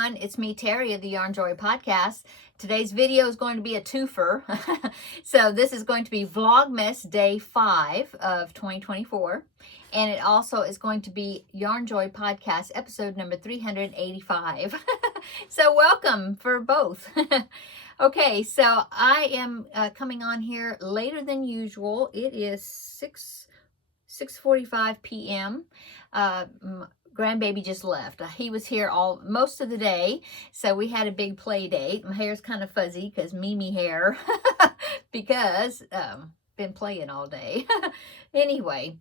everyone, it's me, Terri of the Yarn Joy Podcast. Today's video is going to be a twofer. So this is going to be Vlogmas Day 5 of 2024. And it also is going to be Yarn Joy Podcast episode number 385. So welcome for both. Okay, so I am coming on here later than usual. It is 6:45 p.m. Grandbaby just left. He was here most of the day, so we had a big play date. My hair's kind of fuzzy because Mimi hair, because been playing all day. Anyway,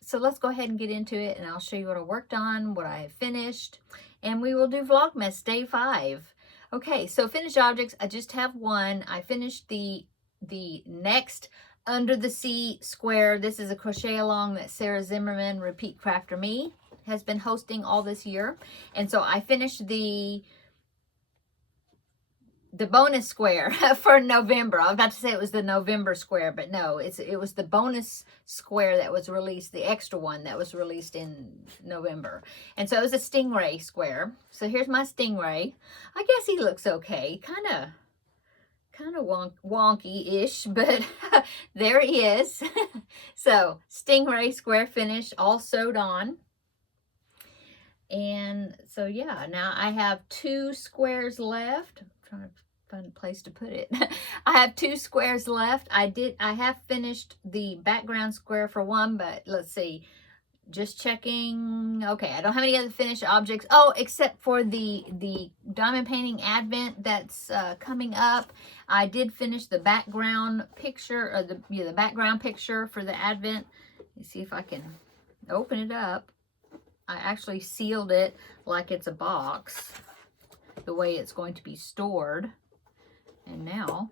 so let's go ahead and get into it, and I'll show you what I worked on, what I have finished, and we will do Vlogmas Day 5. Okay, so finished objects. I just have one. I finished the next Under the Sea square. This is a crochet along that Sarah Zimmerman, Repeat Crafter Me, has been hosting all this year. And so I finished the bonus square for November. I was about to say it was the November square, but no, it was the bonus square that was released, the extra one that was released in November. And so it was a stingray square. So here's my stingray. I guess he looks okay. Kind of wonky-ish, but there he is. So stingray square finish, all sewed on. And so yeah, now I have 2 squares left. I'm trying to find a place to put it. I have 2 squares left. I have finished the background square for one, but let's see. Just checking. Okay, I don't have any other finished objects. Oh, except for the diamond painting advent that's coming up. I did finish the background picture, or the background picture for the advent. Let's see if I can open it up. I actually sealed it like it's a box, the way it's going to be stored. And now,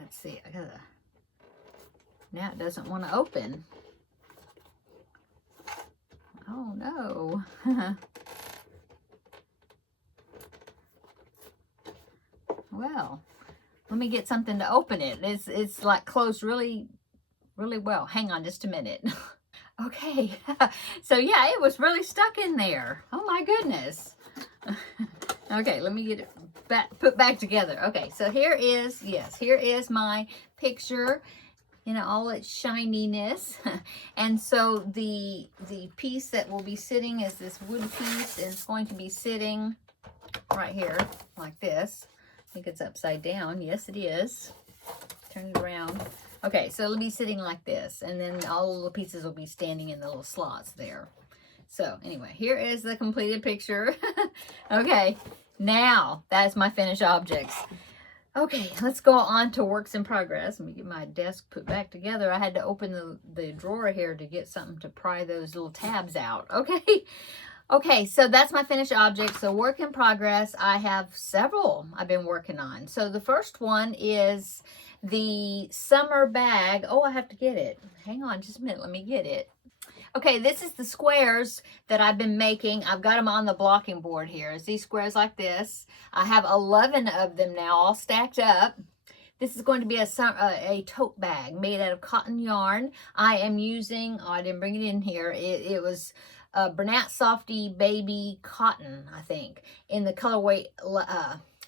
let's see, now it doesn't want to open. Oh no. Well, let me get something to open it. It's like closed really, really well. Hang on just a minute. Okay. So yeah, it was really stuck in there. Oh my goodness. Okay, let me get it put back together. Okay, so here is my picture in all its shininess. And so the piece that will be sitting is this wood piece, and it's going to be sitting right here like this. I think it's upside down. Yes, it is. Turn it around. Okay, so it'll be sitting like this, and then all the little pieces will be standing in the little slots there. So anyway, here is the completed picture. Okay, now that's my finished objects. Okay, let's go on to works in progress. Let me get my desk put back together. I had to open the drawer here to get something to pry those little tabs out. Okay. Okay, so that's my finished object. So work in progress, I have several I've been working on. So the first one is the summer bag. Oh, I have to get it. Hang on just a minute. Let me get it. Okay, this is the squares that I've been making. I've got them on the blocking board here. It's these squares like this. I have 11 of them now, all stacked up. This is going to be a tote bag made out of cotton yarn. I am using, oh, I didn't bring it in here. It was Bernat Softy Baby Cotton, I think, in the colorway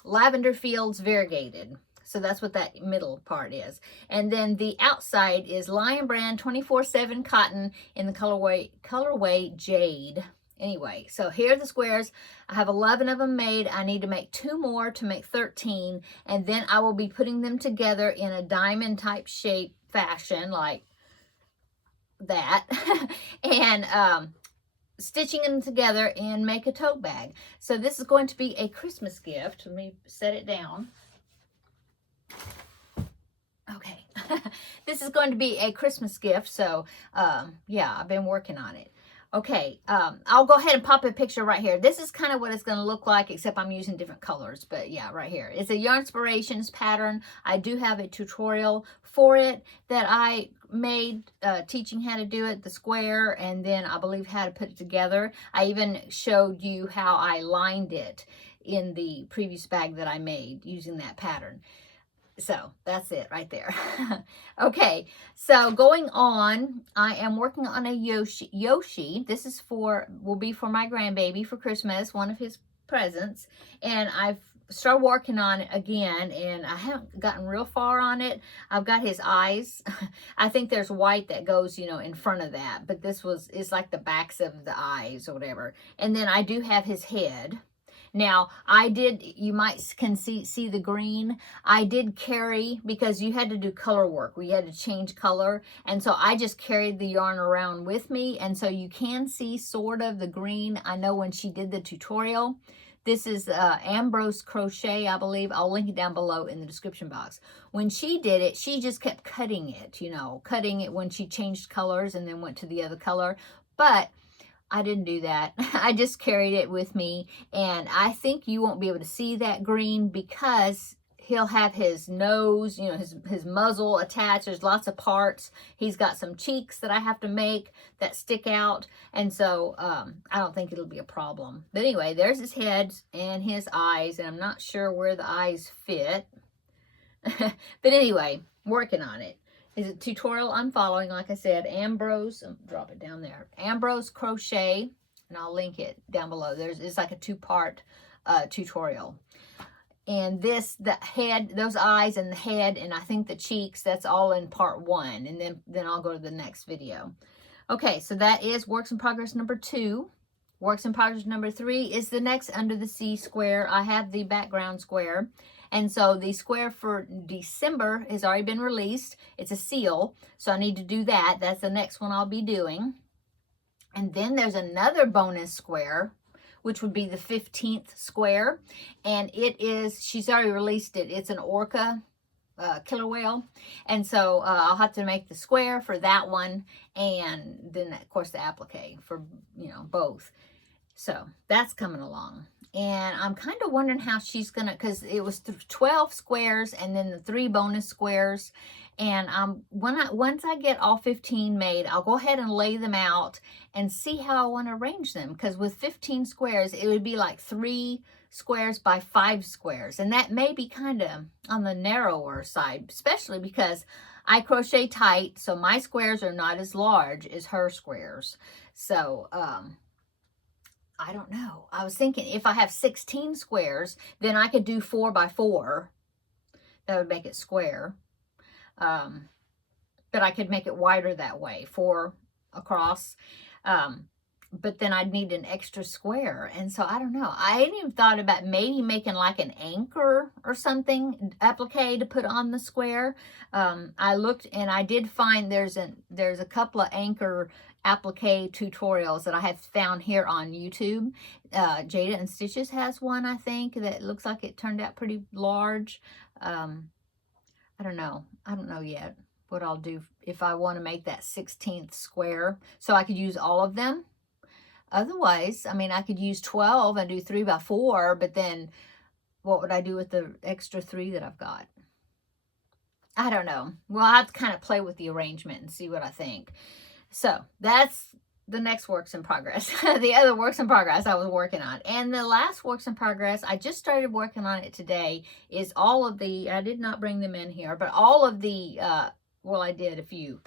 Lavender Fields Variegated. So that's what that middle part is. And then the outside is Lion Brand 24/7 cotton in the colorway Jade. Anyway, so here are the squares. I have 11 of them made. I need to make 2 more to make 13. And then I will be putting them together in a diamond type shape fashion like that. And stitching them together and make a tote bag. So this is going to be a Christmas gift. Let me set it down. Okay, this is going to be a Christmas gift, so yeah, I've been working on it. Okay, I'll go ahead and pop a picture right here. This is kind of what it's going to look like, except I'm using different colors, but yeah, right here. It's a Yarnspirations pattern. I do have a tutorial for it that I made, teaching how to do it, the square, and then I believe how to put it together. I even showed you how I lined it in the previous bag that I made using that pattern. So that's it right there. Okay, so going on, I am working on a Yoshi. This is will be for my grandbaby for Christmas, one of his presents, and I've started working on it again, and I haven't gotten real far on it. I've got his eyes. I think there's white that goes, you know, in front of that, but it's like the backs of the eyes or whatever. And then I do have his head. Now, you might can see the green. I did carry, because you had to do color work. We had to change color. And so I just carried the yarn around with me. And so you can see sort of the green. I know when she did the tutorial. This is Ambrose Crochet, I believe. I'll link it down below in the description box. When she did it, she just kept cutting it, you know, cutting it when she changed colors and then went to the other color. But I didn't do that. I just carried it with me, and I think you won't be able to see that green because he'll have his nose, you know, his muzzle attached. There's lots of parts. He's got some cheeks that I have to make that stick out, and so I don't think it'll be a problem. But anyway, there's his head and his eyes, and I'm not sure where the eyes fit. But anyway, working on it. Is a tutorial I'm following, like I said, Ambrose, drop it down there, Ambrose Crochet, and I'll link it down below. It's like a 2-part tutorial. And the head, those eyes and the head, and I think the cheeks, that's all in part 1, and then I'll go to the next video. Okay, so that is works in progress number 2. Works in progress number 3 is the next Under the Sea square. I have the background square. And so the square for December has already been released. It's a seal, so I need to do that. That's the next one I'll be doing. And then there's another bonus square, which would be the 15th square. And she's already released it. It's an orca killer whale. And so I'll have to make the square for that one. And then, of course, the applique for, you know, both. So that's coming along. And I'm kind of wondering how she's going to, because it was 12 squares and then the 3 bonus squares. And once I get all 15 made, I'll go ahead and lay them out and see how I want to arrange them. Because with 15 squares, it would be like 3 squares by 5 squares. And that may be kind of on the narrower side, especially because I crochet tight. So my squares are not as large as her squares. So, I don't know. I was thinking if I have 16 squares, then I could do 4 by 4. That would make it square. But I could make it wider that way, 4 across. But then I'd need an extra square. And so I don't know. I hadn't even thought about maybe making like an anchor or something, applique to put on the square. I looked and I did find there's a couple of anchor applique tutorials that I have found here on YouTube. Jada and Stitches has one, I think, that looks like it turned out pretty large. I don't know. I don't know yet what I'll do if I want to make that 16th square. So I could use all of them. Otherwise, I mean, I could use 12 and do 3 by 4, but then what would I do with the extra 3 that I've got? I don't know. Well, I have to kind of play with the arrangement and see what I think. So that's the next works in progress. The other works in progress I was working on. And the last works in progress, I just started working on it today, is all of the, I did not bring them in here, but all of the, well, I did a few.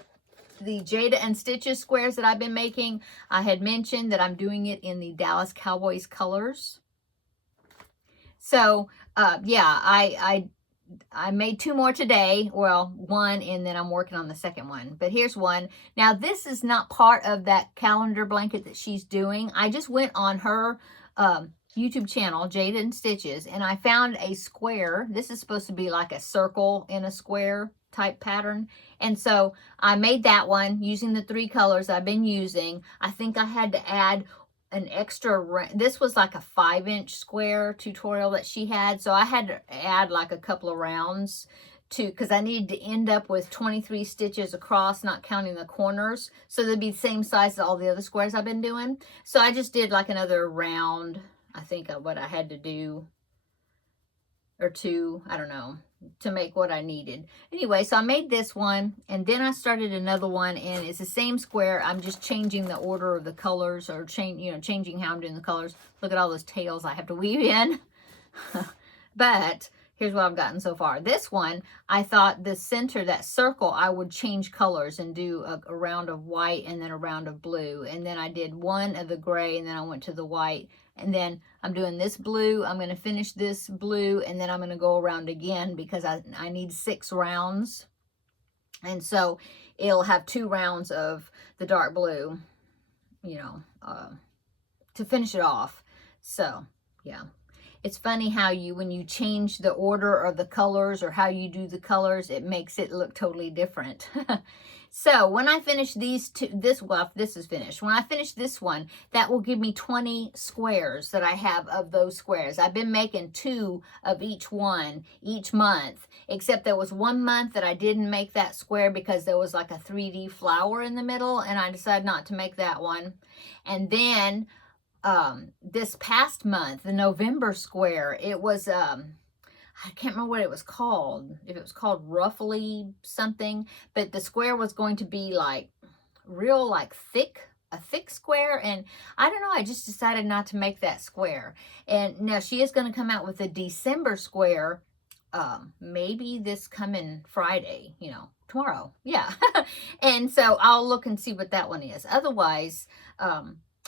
The Jada and Stitches squares that I've been making, I had mentioned that I'm doing it in the Dallas Cowboys colors. So, yeah, I made 2 more today. Well, 1, and then I'm working on the second one. But here's one. Now, this is not part of that calendar blanket that she's doing. I just went on her YouTube channel, Jada and Stitches, and I found a square. This is supposed to be like a circle in a square type pattern. And so I made that one using the 3 colors I've been using. I think I had to add an extra, this was like a 5-inch square tutorial that she had. So I had to add like a couple of rounds because I needed to end up with 23 stitches across, not counting the corners. So they'd be the same size as all the other squares I've been doing. So I just did like another round, I think, of what I had to do, or 2, I don't know, to make what I needed. Anyway, so I made this one, and then I started another one, and it's the same square. I'm just changing the order of the colors, or changing how I'm doing the colors. Look at all those tails I have to weave in. But here's what I've gotten so far. This one, I thought the center, that circle, I would change colors and do a round of white and then a round of blue. And then I did 1 of the gray, and then I went to the white. And then I'm doing this blue. I'm going to finish this blue, and then I'm going to go around again because I need 6 rounds. And so it'll have 2 rounds of the dark blue, you know, to finish it off. So, yeah. It's funny how when you change the order of the colors or how you do the colors, it makes it look totally different. So when I finish these two, this is finished. When I finish this one, that will give me 20 squares that I have of those squares. I've been making 2 of each one each month, except there was one month that I didn't make that square because there was like a 3D flower in the middle, and I decided not to make that one. And then this past month, the November square, it was I can't remember what it was called, if it was called roughly something, but the square was going to be like real, like a thick square, and I don't know, I just decided not to make that square. And now she is going to come out with a December square, maybe this coming Friday, you know, tomorrow, yeah. And so I'll look and see what that one is. Otherwise,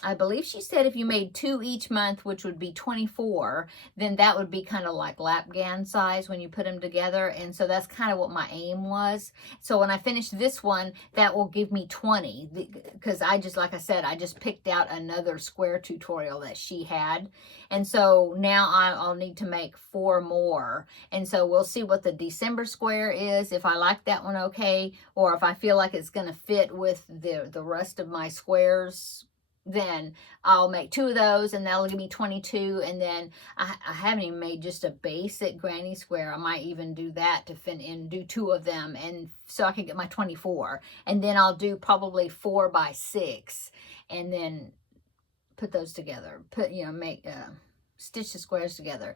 I believe she said if you made 2 each month, which would be 24, then that would be kind of like lapgan size when you put them together. And so that's kind of what my aim was. So when I finish this one, that will give me 20, because like I said, I just picked out another square tutorial that she had. And so now I'll need to make 4 more. And so we'll see what the December square is, if I like that one okay, or if I feel like it's going to fit with the rest of my squares, then I'll make 2 of those, and that'll give me 22. And then I haven't even made just a basic granny square. I might even do that to do 2 of them, and so I can get my 24. And then I'll do probably 4 by 6, and then put those together. Stitch the squares together.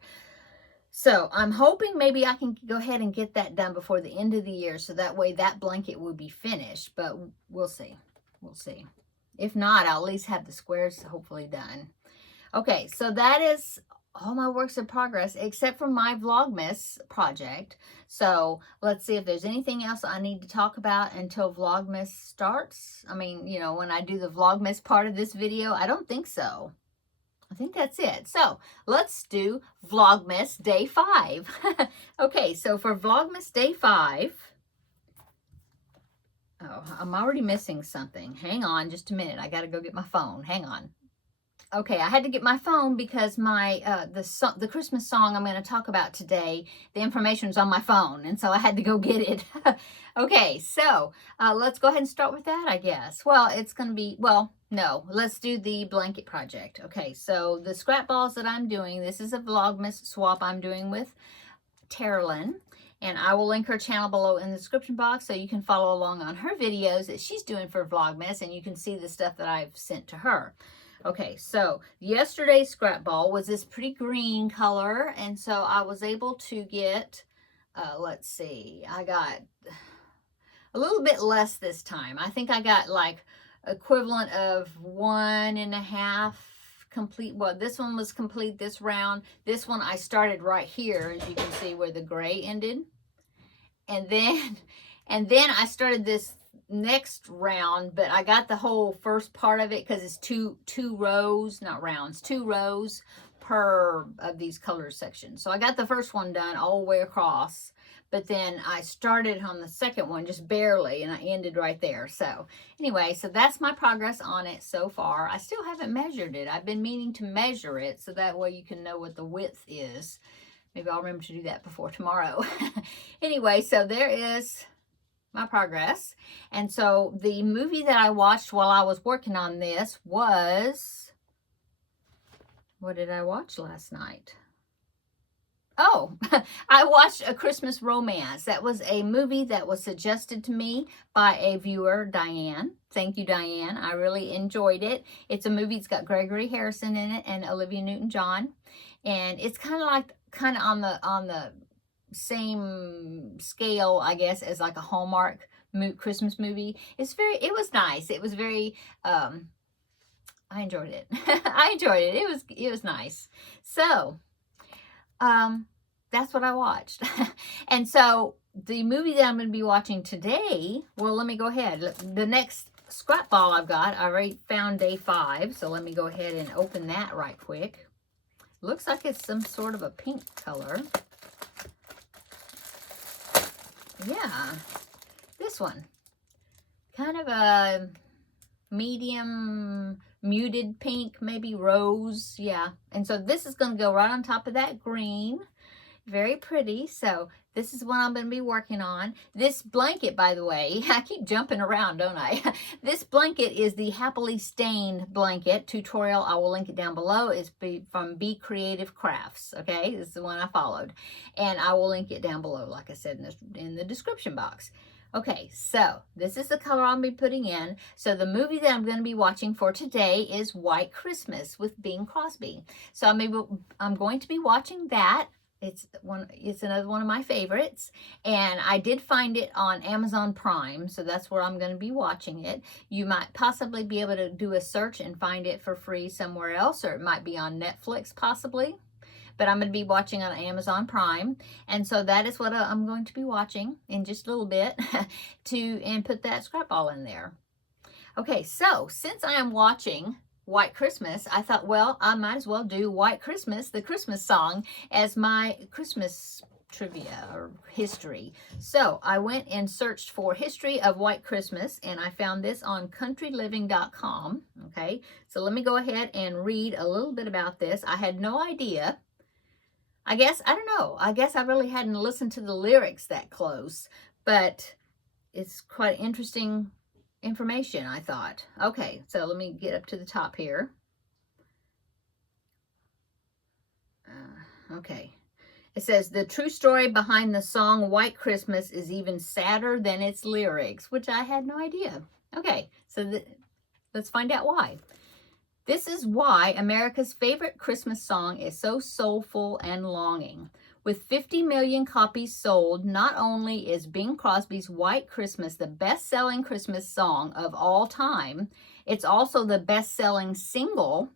So I'm hoping maybe I can go ahead and get that done before the end of the year, so that way that blanket will be finished. But we'll see. We'll see. If not, I'll at least have the squares hopefully done. Okay, so that is all my works in progress except for my Vlogmas project. So let's see if there's anything else I need to talk about until Vlogmas starts. I mean, you know, when I do the Vlogmas part of this video, I don't think so. I think that's it. So let's do Vlogmas Day 5. Okay, so for Vlogmas Day 5, oh, I'm already missing something. Hang on just a minute. I got to go get my phone. Hang on. Okay, I had to get my phone because my the Christmas song I'm going to talk about today, the information's on my phone, and so I had to go get it. Okay, so let's go ahead and start with that, I guess. Well, it's going to be, well, no, let's do the blanket project. Okay, so the scrap balls that I'm doing, this is a Vlogmas swap I'm doing with Terri, and I will link her channel below in the description box so you can follow along on her videos that she's doing for Vlogmas, and you can see the stuff that I've sent to her. Okay, so yesterday's scrap ball was this pretty green color, and so I was able to get, let's see, I got a little bit less this time. I think I got like equivalent of 1.5 complete. Well, this one was complete this round. This one I started right here, as you can see where the gray ended, and then I started this next round, but I got the whole first part of it because it's two rows, not rounds, 2 rows per of these color sections. So I got the first one done all the way across, but then I started on the second one just barely, and I ended right there. So anyway, so that's my progress on it so far. I still haven't measured it. I've been meaning to measure it so that way you can know what the width is. Maybe I'll remember to do that before tomorrow. Anyway, so there is my progress. And so the movie that I watched while I was working on this was, what did I watch last night? Oh, I watched A Christmas Romance. That was a movie that was suggested to me by a viewer, Diane. Thank you, Diane. I really enjoyed it. It's a movie. It's got Gregory Harrison in it and Olivia Newton-John. And it's kind of on the same scale, I guess, as like a Hallmark Christmas movie. It was nice. It was very, I enjoyed it. I enjoyed it. It was nice. So, that's what I watched. And so the movie that I'm going to be watching today, well, let me go ahead. The next scrap ball I've got, I already found day 5, so let me go ahead and open that right quick. Looks like it's some sort of a pink color. Yeah, this one. Kind of a medium muted pink, maybe rose. Yeah, and so this is going to go right on top of that green. Very pretty. So this is what I'm going to be working on. This blanket, by the way, I keep jumping around, don't I? This blanket is the Happily Stained blanket tutorial. I will link it down below. It's from Be Creative Crafts. Okay, this is the one I followed, and I will link it down below, like I said, in the description box. Okay, so this is the color I'll be putting in. So the movie that I'm going to be watching for today is White Christmas with Bing Crosby. So I'm going to be watching that. It's another one of my favorites, and I did find it on Amazon Prime, so that's where I'm going to be watching it. You might possibly be able to do a search and find it for free somewhere else, or it might be on Netflix possibly, but I'm going to be watching on Amazon Prime, and so that is what I'm going to be watching in just a little bit and put that scrap ball in there. Okay, so since I am watching White Christmas, I thought, well, I might as well do White Christmas, the Christmas song, as my Christmas trivia or history. So I went and searched for history of White Christmas, and I found this on countryliving.com. Okay, so let me go ahead and read a little bit about this. I had no idea. I don't know. I guess I really hadn't listened to the lyrics that close, but it's quite interesting information, I thought. Okay, so let me get up to the top here. Okay. It says, the true story behind the song White Christmas is even sadder than its lyrics, which I had no idea. Okay, so let's find out why. This is why America's favorite Christmas song is so soulful and longing. With 50 million copies sold, not only is Bing Crosby's White Christmas the best-selling Christmas song of all time, it's also the best-selling single.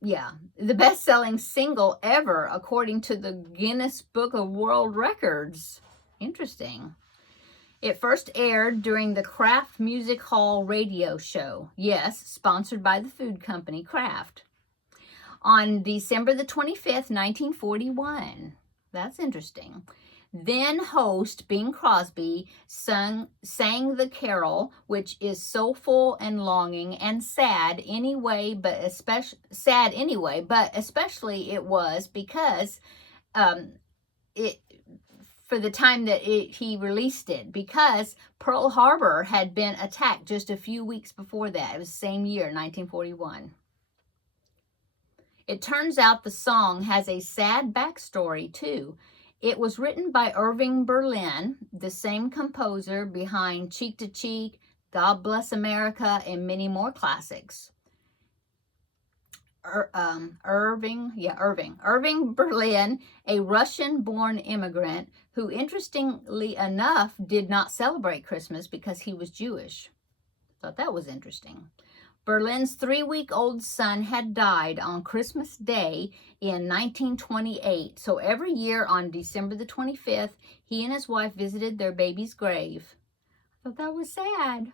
Yeah, the best-selling single ever, according to the Guinness Book of World Records. Interesting. It first aired during the Kraft Music Hall radio show. Yes, sponsored by the food company Kraft. On December the 25th, 1941. That's interesting. Then host Bing Crosby sang the carol, which is soulful and longing and sad anyway, but especially it was because for the time that he released it, because Pearl Harbor had been attacked just a few weeks before that. It was the same year, 1941. It turns out the song has a sad backstory, too. It was written by Irving Berlin, the same composer behind Cheek to Cheek, God Bless America, and many more classics. Irving Berlin, a Russian-born immigrant who, interestingly enough, did not celebrate Christmas because he was Jewish. Thought that was interesting. Berlin's 3-week-old son had died on Christmas Day in 1928. So every year on December the 25th, he and his wife visited their baby's grave. I thought that was sad.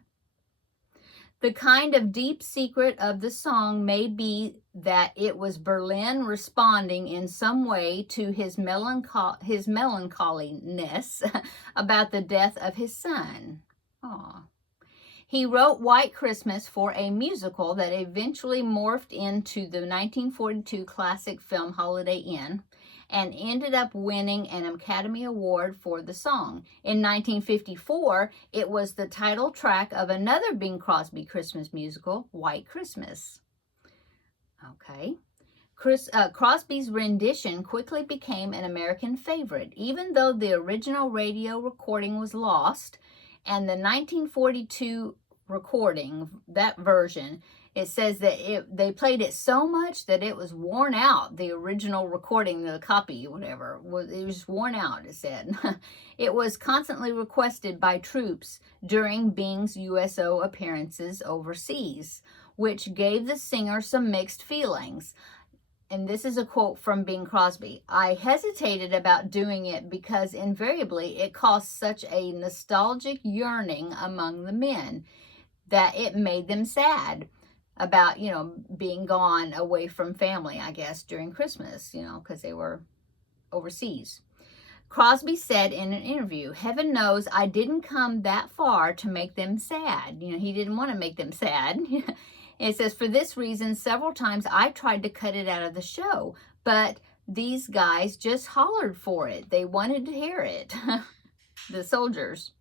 The kind of deep secret of the song may be that it was Berlin responding in some way to his melancholiness about the death of his son. Aww. He wrote White Christmas for a musical that eventually morphed into the 1942 classic film Holiday Inn and ended up winning an Academy Award for the song. In 1954, it was the title track of another Bing Crosby Christmas musical, White Christmas. Okay. Crosby's rendition quickly became an American favorite, even though the original radio recording was lost. And the 1942 recording, that version, it says that they played it so much that it was worn out. The original recording, the copy, whatever, it was worn out, it said. It was constantly requested by troops during Bing's USO appearances overseas, which gave the singer some mixed feelings. and this is a quote from Bing Crosby, "I hesitated about doing it because invariably it caused such a nostalgic yearning among the men that it made them sad about, you know, being gone away from family, I guess, during Christmas, you know, because they were overseas." Crosby said in an interview, "Heaven knows I didn't come that far to make them sad." You know, he didn't want to make them sad. It says, "For this reason, several times I tried to cut it out of the show, but these guys just hollered for it. They wanted to hear it." The soldiers.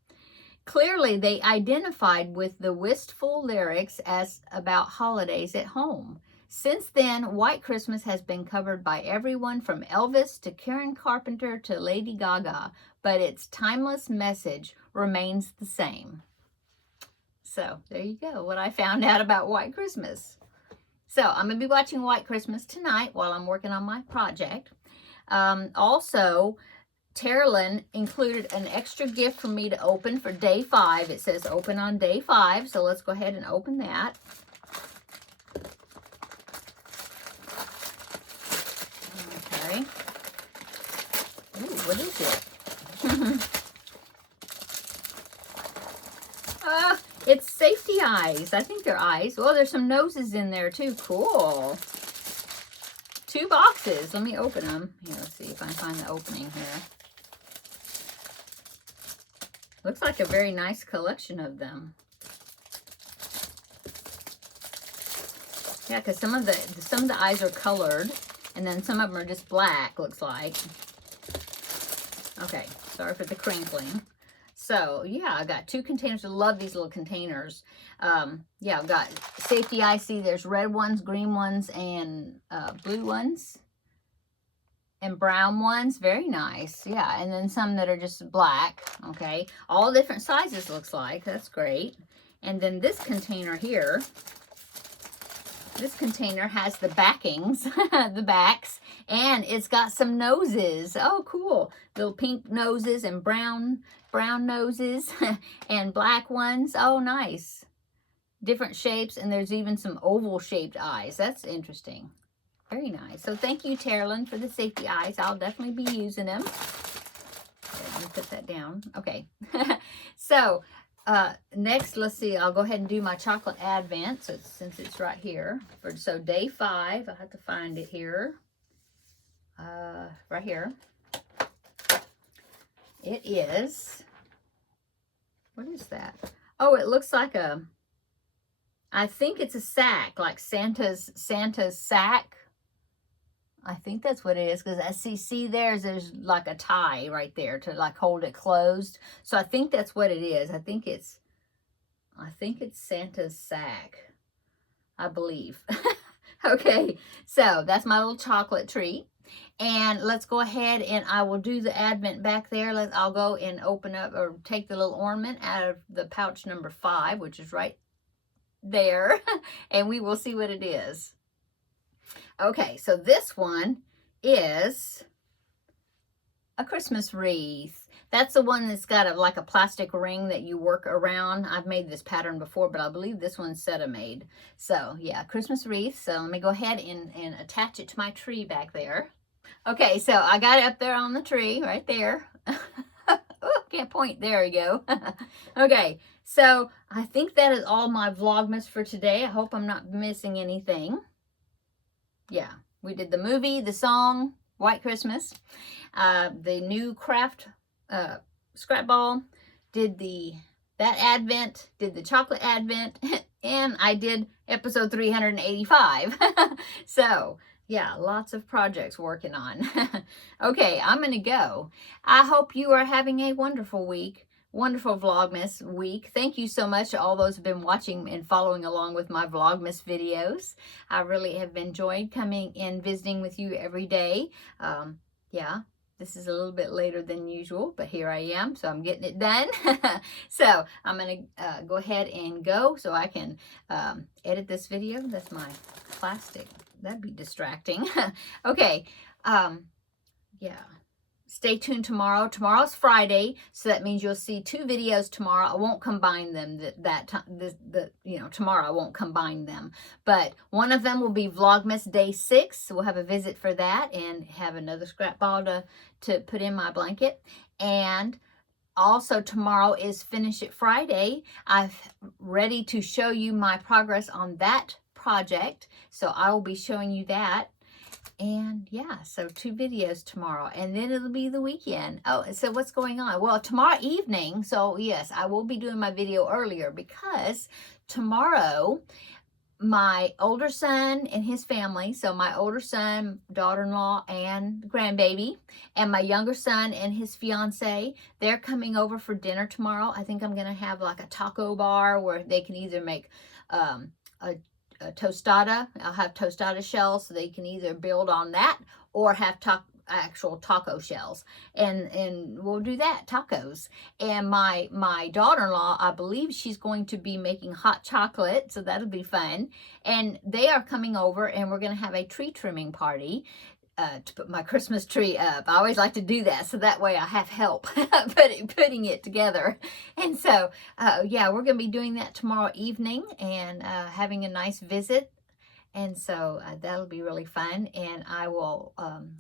Clearly, they identified with the wistful lyrics as about holidays at home. Since then, White Christmas has been covered by everyone from Elvis to Karen Carpenter to Lady Gaga, but its timeless message remains the same. So there you go, what I found out about White Christmas. So I'm going to be watching White Christmas tonight while I'm working on my project. Also, Terri included an extra gift for me to open for day 5. It says open on day 5, so let's go ahead and open that. Okay. Ooh, what is it? It's safety eyes. I think they're eyes. Well, there's some noses in there too. Cool. 2 boxes. Let me open them. Here, let's see if I can find the opening here. Looks like a very nice collection of them. Yeah, because some of the eyes are colored, and then some of them are just black, looks like. Okay, sorry for the crinkling. So, yeah, I got 2 containers. I love these little containers. Yeah, I've got safety eye. See, there's red ones, green ones, and blue ones. And brown ones. Very nice. Yeah, and then some that are just black. Okay, all different sizes, looks like. That's great. And then this container here. This container has the backings, the backs, and it's got some noses. Oh, cool. Little pink noses and brown noses and black ones. Oh, nice. Different shapes, and there's even some oval-shaped eyes. That's interesting. Very nice. So thank you, Terri, for the safety eyes. I'll definitely be using them. Okay, let me put that down. Okay. So, next, let's see, I'll go ahead and do my chocolate advent, since it's right here. So day 5, I'll have to find it here. Right here. It is, what is that? Oh, it looks like I think it's a sack, like Santa's sack. I think that's what it is, because I see there's like a tie right there to like hold it closed. So I think that's what it is. I think it's Santa's sack, I believe. Okay, so that's my little chocolate treat. And let's go ahead and I will do the advent back there. I'll go and open up or take the little ornament out of the pouch number 5, which is right there. And we will see what it is. Okay, so this one is a Christmas wreath. That's the one that's got like a plastic ring that you work around. I've made this pattern before, but I believe this one's Seta made. So yeah, Christmas wreath. So let me go ahead and attach it to my tree back there. Okay, so I got it up there on the tree right there. Oh, can't point. There we go. Okay, so I think that is all my Vlogmas for today. I hope I'm not missing anything. Yeah, we did the movie, the song, White Christmas, the new craft scrap ball, did that advent, did the chocolate advent, and I did episode 385. So, yeah, lots of projects working on. Okay, I'm going to go. I hope you are having a wonderful week. Wonderful Vlogmas week. Thank you so much to all those who have been watching and following along with my Vlogmas videos. I really have enjoyed coming and visiting with you every day. Yeah, this is a little bit later than usual, but here I am, so I'm getting it done. So I'm going to go ahead and go so I can edit this video. That's my plastic. That'd be distracting. Okay, yeah. stay tuned tomorrow. Tomorrow's Friday, so that means you'll see 2 videos tomorrow. I won't combine them tomorrow I won't combine them. But one of them will be Vlogmas Day 6. So we'll have a visit for that and have another scrap ball to put in my blanket. And also tomorrow is Finish It Friday. I'm ready to show you my progress on that project. So I will be showing you that. And yeah, so 2 videos tomorrow, and then it'll be the weekend. Oh, so what's going on? Well, tomorrow evening, so yes, I will be doing my video earlier because tomorrow my older son and his family, so my older son, daughter-in-law, and grandbaby, and my younger son and his fiance, they're coming over for dinner tomorrow. I think I'm going to have like a taco bar where they can either make a tostada. I'll have tostada shells, so they can either build on that or have actual taco shells, and we'll do that, tacos. And my daughter-in-law, I believe she's going to be making hot chocolate, so that'll be fun. And they are coming over, and we're going to have a tree trimming party to put my Christmas tree up. I always like to do that, so that way I have help putting it together. And so, yeah, we're going to be doing that tomorrow evening and having a nice visit. And so that'll be really fun. And I will,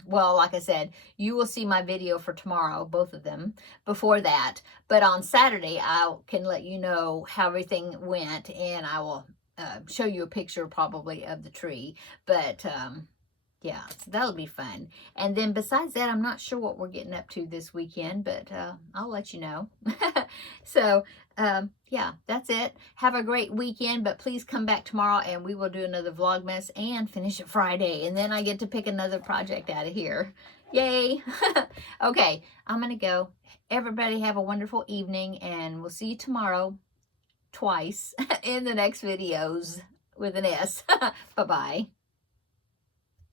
well, like I said, you will see my video for tomorrow, both of them, before that. But on Saturday, I can let you know how everything went, and I will show you a picture probably of the tree. But yeah, so that'll be fun. And then besides that, I'm not sure what we're getting up to this weekend, but I'll let you know. So, yeah, that's it. Have a great weekend, but please come back tomorrow and we will do another Vlogmas and Finish It Friday. And then I get to pick another project out of here. Yay! Okay, I'm going to go. Everybody have a wonderful evening, and we'll see you tomorrow twice in the next videos with an S. Bye-bye.